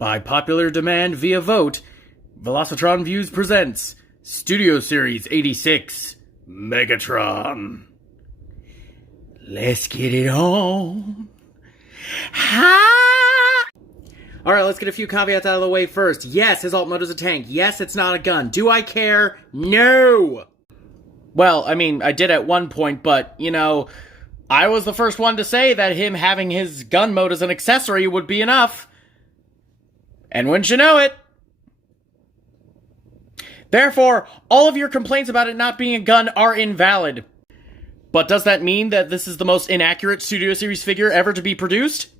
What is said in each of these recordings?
By popular demand via vote, Velocitron Views presents Studio Series 86, Megatron. Let's get it on. Ha! Alright, let's get a few caveats out of the way first. Yes, his alt mode is a tank. Yes, it's not a gun. Do I care? No! Well, I mean, I did at one point, but, you know, I was the first one to say that him having his gun mode as an accessory would be enough. And wouldn't you know it? Therefore, all of your complaints about it not being a gun are invalid. But does that mean that this is the most inaccurate Studio Series figure ever to be produced?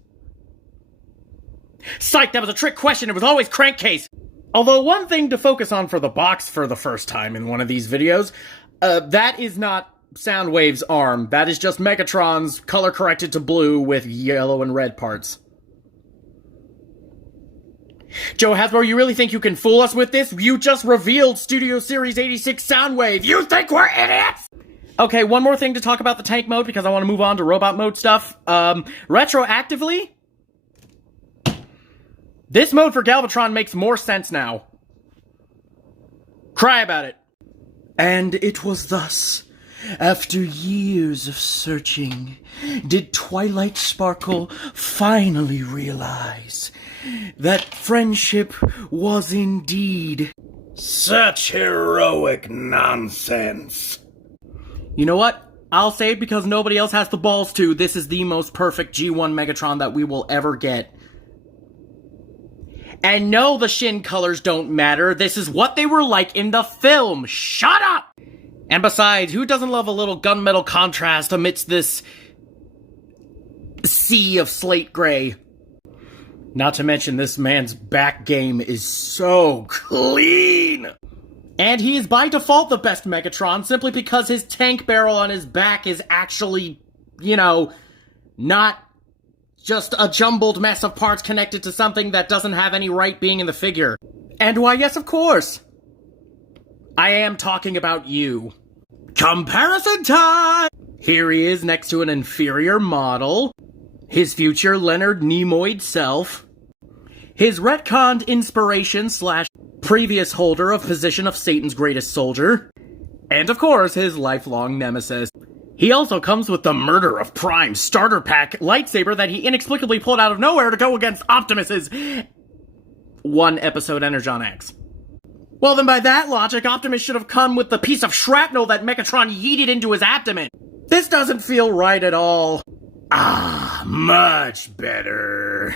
Psych, that was a trick question. It was always Crankcase. Although one thing to focus on for the box for the first time in one of these videos, that is not Soundwave's arm. That is just Megatron's color corrected to blue with yellow and red parts. Joe Hasbro, you really think you can fool us with this? You just revealed Studio Series 86 Soundwave! You think we're idiots?! Okay, one more thing to talk about the tank mode, because I want to move on to robot mode stuff. Retroactively, this mode for Galvatron makes more sense now. Cry about it. And it was thus, after years of searching, did Twilight Sparkle finally realize that friendship was indeed such heroic nonsense. You know what? I'll say it because nobody else has the balls to. This is the most perfect G1 Megatron that we will ever get. And no, the shin colors don't matter. This is what they were like in the film. Shut up! And besides, who doesn't love a little gunmetal contrast amidst this sea of slate gray? Not to mention, this man's back game is so clean! And he is by default the best Megatron, simply because his tank barrel on his back is actually, you know, not just a jumbled mess of parts connected to something that doesn't have any right being in the figure. And why, yes, of course, I am talking about you. Comparison time! Here he is next to an inferior model. His future Leonard Nimoy self, his retconned inspiration / previous holder of position of Satan's greatest soldier, and of course his lifelong nemesis. He also comes with the Murder of Prime starter pack lightsaber that he inexplicably pulled out of nowhere to go against Optimus's one-episode Energon X. Well then, by that logic, Optimus should have come with the piece of shrapnel that Megatron yeeted into his abdomen. This doesn't feel right at all. Ah, much better.